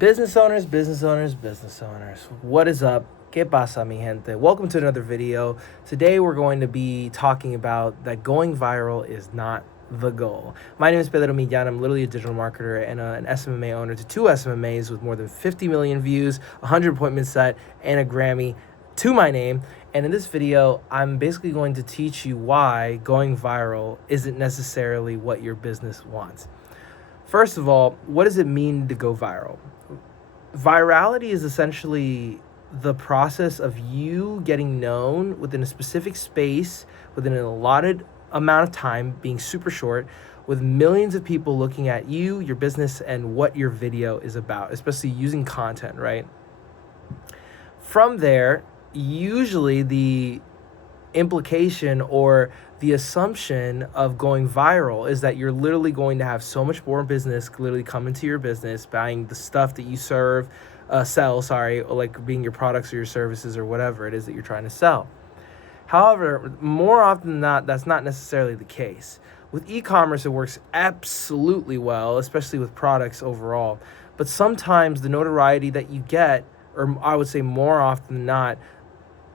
Business owners, business owners, business owners. What is up? ¿Qué pasa, mi gente? Welcome to another video. Today we're going to be talking about that going viral is not the goal. My name is Pedro. I'm literally a digital marketer and an SMMA owner to two SMMAs with more than 50 million views, 100 appointments set, and a Grammy to my name. And in this video, I'm basically going to teach you why going viral isn't necessarily what your business wants. First of all, what does it mean to go viral? Virality is essentially the process of you getting known within a specific space, within an allotted amount of time, being super short, with millions of people looking at you, your business, and what your video is about, especially using content, right? From there, usually the implication or the assumption of going viral is that you're literally going to have so much more business literally come into your business, buying the stuff that you sell, or like being your products or your services or whatever it is that you're trying to sell. However, more often than not, that's not necessarily the case. With e-commerce, it works absolutely well, especially with products overall. But sometimes the notoriety that you get, or I would say more often than not,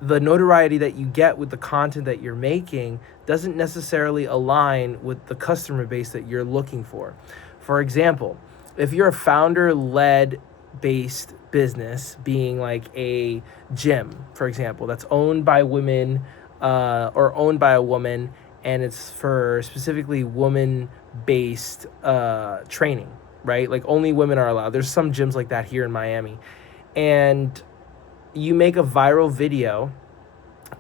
the notoriety that you get with the content that you're making doesn't necessarily align with the customer base that you're looking for. For example, if you're a founder-led based business, being like a gym, for example, that's owned by women or owned by a woman, and it's for specifically woman-based training, right? Like only women are allowed. There's some gyms like that here in Miami. And you make a viral video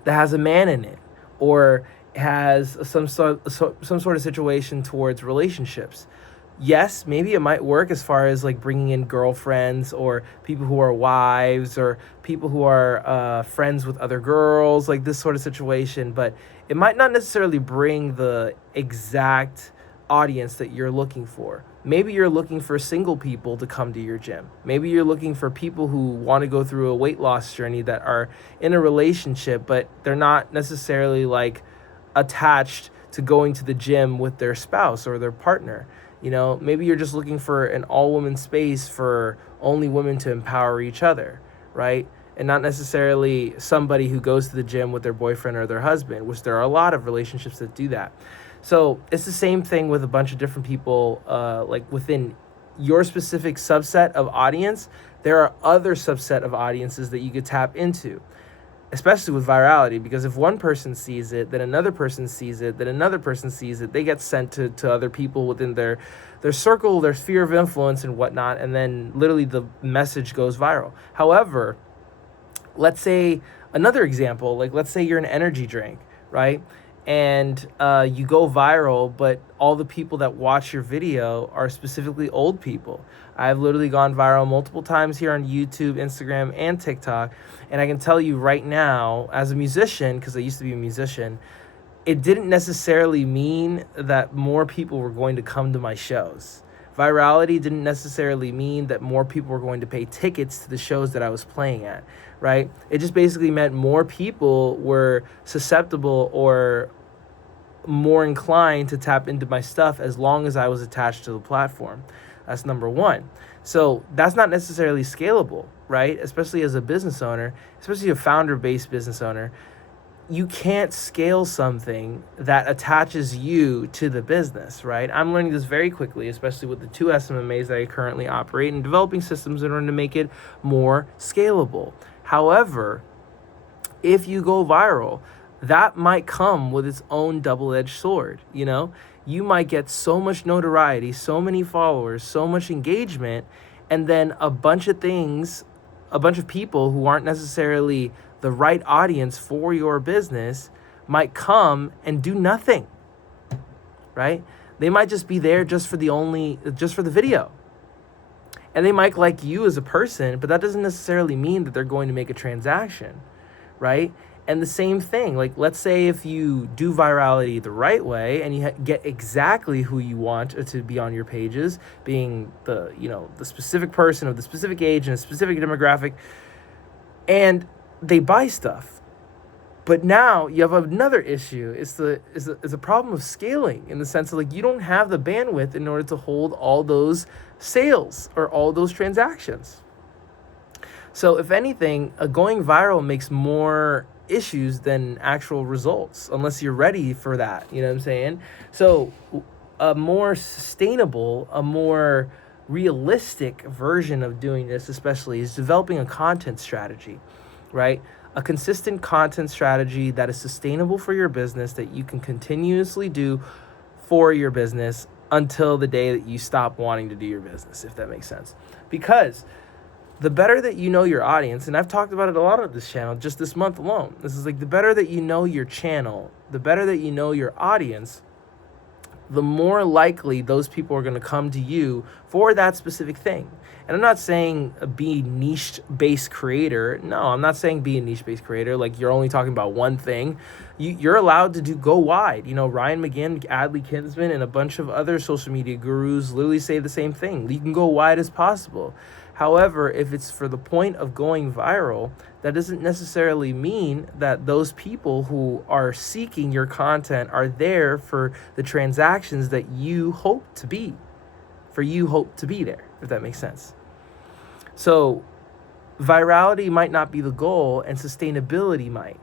that has a man in it or has some sort of situation towards relationships. Yes, maybe it might work as far as like bringing in girlfriends or people who are wives or people who are friends with other girls, like this sort of situation, but it might not necessarily bring the exact audience that you're looking for. Maybe you're looking for single people to come to your gym. Maybe you're looking for people who want to go through a weight loss journey that are in a relationship, but they're not necessarily like attached to going to the gym with their spouse or their partner. You know, maybe you're just looking for an all-woman space for only women to empower each other, right? And not necessarily somebody who goes to the gym with their boyfriend or their husband, which there are a lot of relationships that do that. So it's the same thing with a bunch of different people, like within your specific subset of audience, there are other subset of audiences that you could tap into, especially with virality, because if one person sees it, then another person sees it, then another person sees it, they get sent to other people within their circle, their sphere of influence and whatnot, and then literally the message goes viral. However, let's say another example, like let's say you're an energy drink, right? And you go viral, but all the people that watch your video are specifically old people. I've literally gone viral multiple times here on YouTube, Instagram, and TikTok. And I can tell you right now, as a musician, because I used to be a musician, it didn't necessarily mean that more people were going to come to my shows. Virality didn't necessarily mean that more people were going to pay tickets to the shows that I was playing at, right? It just basically meant more people were susceptible or more inclined to tap into my stuff as long as I was attached to the platform. That's number one. So that's not necessarily scalable, right? Especially as a business owner, especially a founder-based business owner. You can't scale something that attaches you to the business, right? I'm learning this very quickly, especially with the two SMMAs that I currently operate and developing systems in order to make it more scalable. However, if you go viral, that might come with its own double-edged sword, you know? You might get so much notoriety, so many followers, so much engagement, and then a bunch of people who aren't necessarily the right audience for your business might come and do nothing, right? They might just be there just for the video. And they might like you as a person, but that doesn't necessarily mean that they're going to make a transaction, right? And the same thing, like let's say if you do virality the right way and you get exactly who you want to be on your pages, being the specific person of the specific age and a specific demographic, and they buy stuff. But now you have another issue. It's a problem of scaling, in the sense of like you don't have the bandwidth in order to hold all those sales or all those transactions. So if anything, going viral makes more issues than actual results, unless you're ready for that. You know what I'm saying? So a more sustainable, a more realistic version of doing this, especially, is developing a content strategy, right? A consistent content strategy that is sustainable for your business, that you can continuously do for your business until the day that you stop wanting to do your business, if that makes sense. Because the better that you know your audience, and I've talked about it a lot on this channel just this month alone. This is like, the better that you know your channel, the better that you know your audience, the more likely those people are going to come to you for that specific thing. And I'm not saying be niche-based creator. No, I'm not saying be a niche-based creator. Like, you're only talking about one thing. You're allowed to go wide. You know, Ryan McGinn, Adley Kinsman, and a bunch of other social media gurus literally say the same thing. You can go wide as possible. However, if it's for the point of going viral, that doesn't necessarily mean that those people who are seeking your content are there for the transactions that you hope to be. You hope to be there, if that makes sense. So virality might not be the goal, and sustainability might.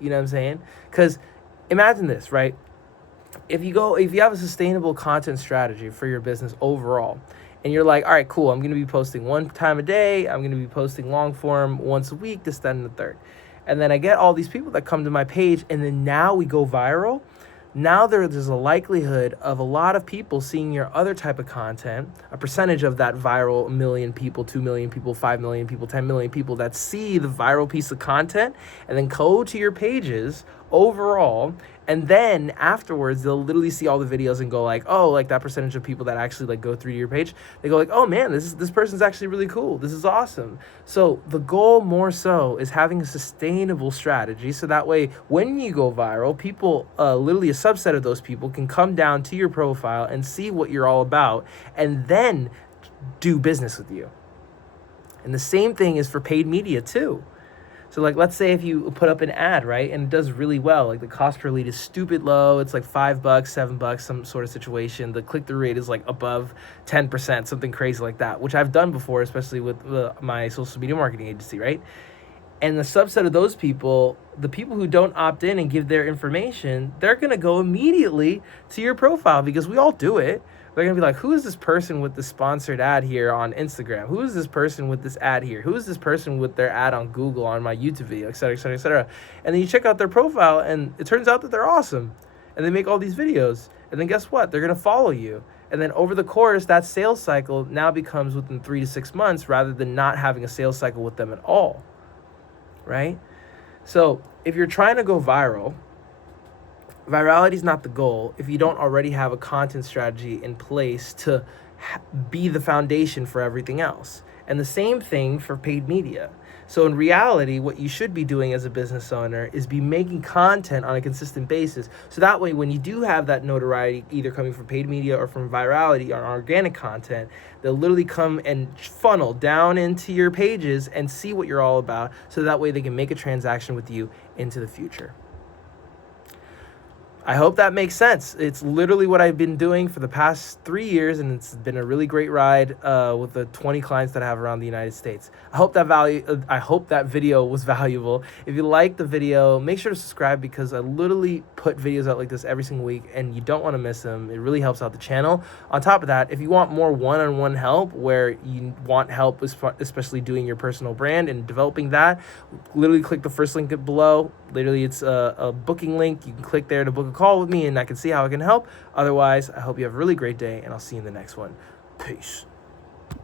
You know what I'm saying? Because imagine this, right? If you have a sustainable content strategy for your business overall, and you're like, all right, cool, I'm going to be posting one time a day, I'm going to be posting long form once a week, this, that, and the third. And then I get all these people that come to my page, and then now we go viral. Now there's a likelihood of a lot of people seeing your other type of content, a percentage of that viral, 1 million people, 2 million people, 5 million people, 10 million people that see the viral piece of content and then go to your pages overall. And then afterwards, they'll literally see all the videos and go like, oh, like that percentage of people that actually like go through to your page, they go like, oh man, this person's actually really cool. This is awesome. So the goal more so is having a sustainable strategy. So that way, when you go viral, people, literally a subset of those people can come down to your profile and see what you're all about and then do business with you. And the same thing is for paid media too. So like, let's say if you put up an ad, right, and it does really well, like the cost per lead is stupid low, it's like $5, $7, some sort of situation. The click-through rate is like above 10%, something crazy like that, which I've done before, especially with my social media marketing agency, right? And the subset of those people, the people who don't opt in and give their information, they're going to go immediately to your profile, because we all do it. They're going to be like, who is this person with the sponsored ad here on Instagram? Who is this person with this ad here? Who is this person with their ad on Google, on my YouTube video, et cetera, et cetera, et cetera. And then you check out their profile, and it turns out that they're awesome. And they make all these videos. And then guess what? They're going to follow you. And then over the course, that sales cycle now becomes within 3 to 6 months, rather than not having a sales cycle with them at all. Right? So if you're trying to go viral, virality is not the goal if you don't already have a content strategy in place to be the foundation for everything else. And the same thing for paid media. So in reality, what you should be doing as a business owner is be making content on a consistent basis. So that way, when you do have that notoriety, either coming from paid media or from virality or organic content, they'll literally come and funnel down into your pages and see what you're all about. So that way they can make a transaction with you into the future. I hope that makes sense. It's literally what I've been doing for the past 3 years, and it's been a really great ride with the 20 clients that I have around the United States. I hope that video was valuable. If you like the video, make sure to subscribe, because I literally put videos out like this every single week, and you don't want to miss them. It really helps out the channel. On top of that, if you want more one-on-one help, where you want help especially doing your personal brand and developing that, literally click the first link below. Literally, it's a booking link. You can click there to book a call with me, and I can see how I can help. Otherwise, I hope you have a really great day, and I'll see you in the next one. Peace.